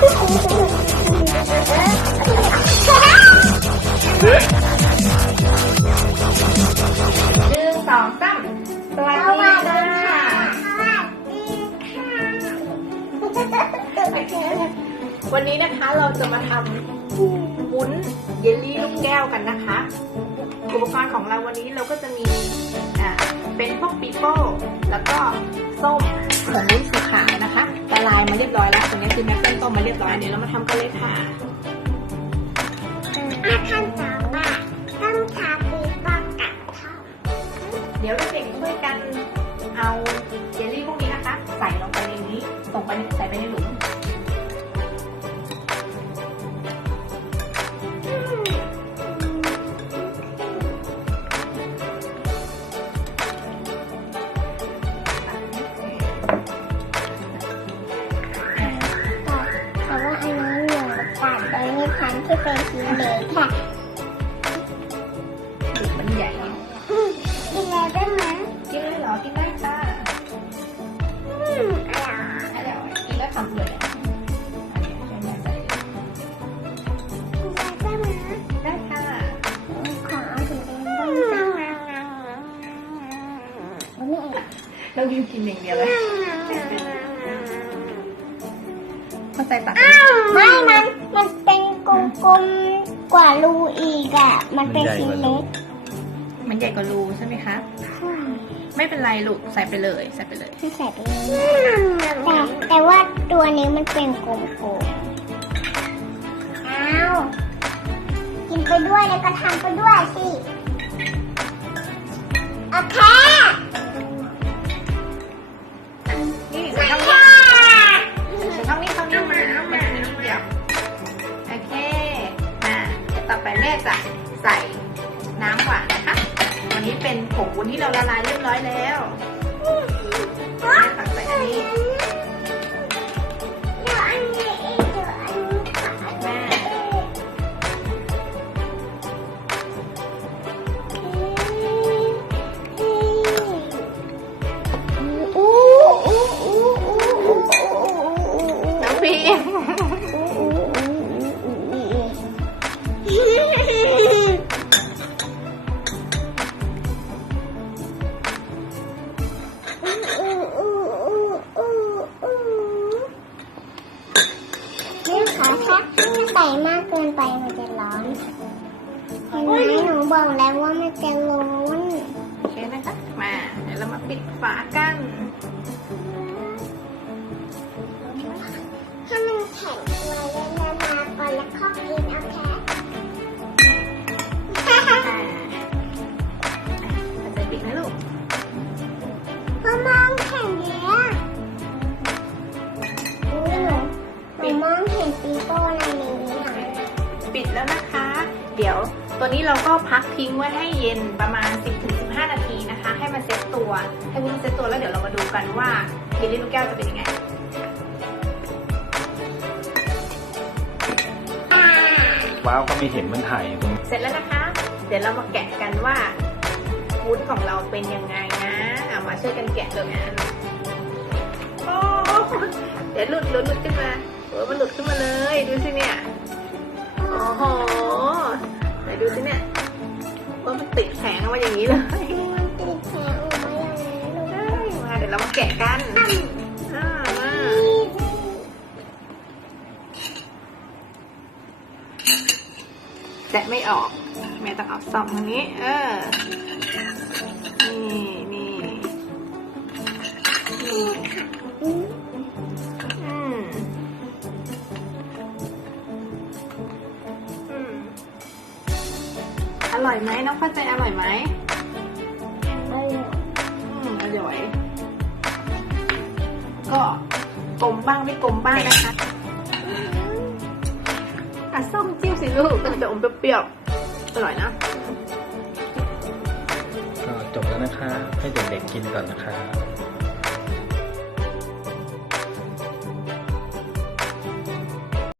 หนึ่งสองสามสวัสดีค่ะวันนี้นะคะเราจะมาทำวุ้นเยลลี่ลูกแก้วกันนะคะ อุปกรณ์ของเราวันนี้เราก็จะมีเป็นพวกปีโป้แล้วก็ส้มผงวุ้นสุขา รียบร้อยเดี๋ยวเรามาทำกันเลยค่ะอาขั้นสองว่าต้องทาปีปอกกับทองเดี๋ยวเด็กๆช่วยกัน มีพันธุ์ที่เป็นสีเหลืองค่ะหลุมมันใหญ่กินแล้วได้ไหมกินได้เหรอ กินได้ค่ะอืมอร่อยอร่อยกินแล้วทำเลยอันนี้ให้แม่ใส่กินแล้วได้ไหมได้ค่ะขอเอาถุงเองได้ไหมวันนี้เรากินกินอย่างเดียวเลยเข้าใจตักไม่มันมันเป็น กลมๆกว่ารูอีกอะ มันเป็นสีเล็กมันใหญ่กว่ารูใช่ไหมคะ ไม่เป็นไรลูกใส่ไปเลยใส่ไปเลยให้ใส่ไปเลยแต่แต่ว่าตัวนี้มันเป็นกลมๆอ้าว กินไปด้วยแล้วก็ทำไปด้วยสิ จะใส่น้ำหวานนะคะ วันนี้เป็นผงวุ้นที่เราละลายเรียบร้อยแล้วแม่ตักใส่อันนี้เดี๋ยวอั ส่มากเกินไปมันจะร้อนเห็นไหมหนูบอกแล้วว่ามันจะร้อนโอเคนะคะมาเดี๋ยวเรามาปิดฝากันถ้ามันแข็งตัวเลยนะมาก่อนแล้วเข้ากินเอาแค่อ่าใส่ปิดนะลูกพอมองแข็งแล้วอู้หนูหนูมองเห็นปีโป้ในนี้อะ ปิดแล้วนะคะ เดี๋ยวตัวนี้เราก็พักทิ้งไว้ให้เย็นประมาณ 10-15 นาทีนะคะ ให้มันเซ็ตตัว ให้วุ้นเซ็ตตัวแล้วเดี๋ยวเรามาดูกันว่าเยลลี่ลูกแก้วจะเป็นยังไงอ่าว้าวก็ไม่เห็นมันถ่ายตรงเสร็จแล้วนะคะ เดี๋ยวเรามาแกะกันว่าวุ้นของเราเป็นยังไงนะเอามาช่วยกันแกะเลยนะโอ้เดี๋ยวหลุดหลุดหลุดขึ้นมาเออมันหลุดขึ้นมาเลย ดูสิเนี่ย โอ้โหไหนดูสิเนี่ยว่ามันติดแผงออกมาอย่างนี้เลยมันติดแข็งออกมาอย่างนี้ลูกมาเดี๋ยวเรามาแกะกันอ่ามาแกะไม่ออก แม่ต้องเอาซ่อมทางนี้ เออ อร่อยไหมน้องเข้าใจอร่อยไหมอร่อยอืมอร่อย ก็กลมบ้างไม่กลมบ้างนะคะอะส้มจิ้มสิลูกต้องจะอมเปรี้ยวๆอร่อยนะก็จบแล้วนะคะ ให้เด็กๆกินก่อนนะคะ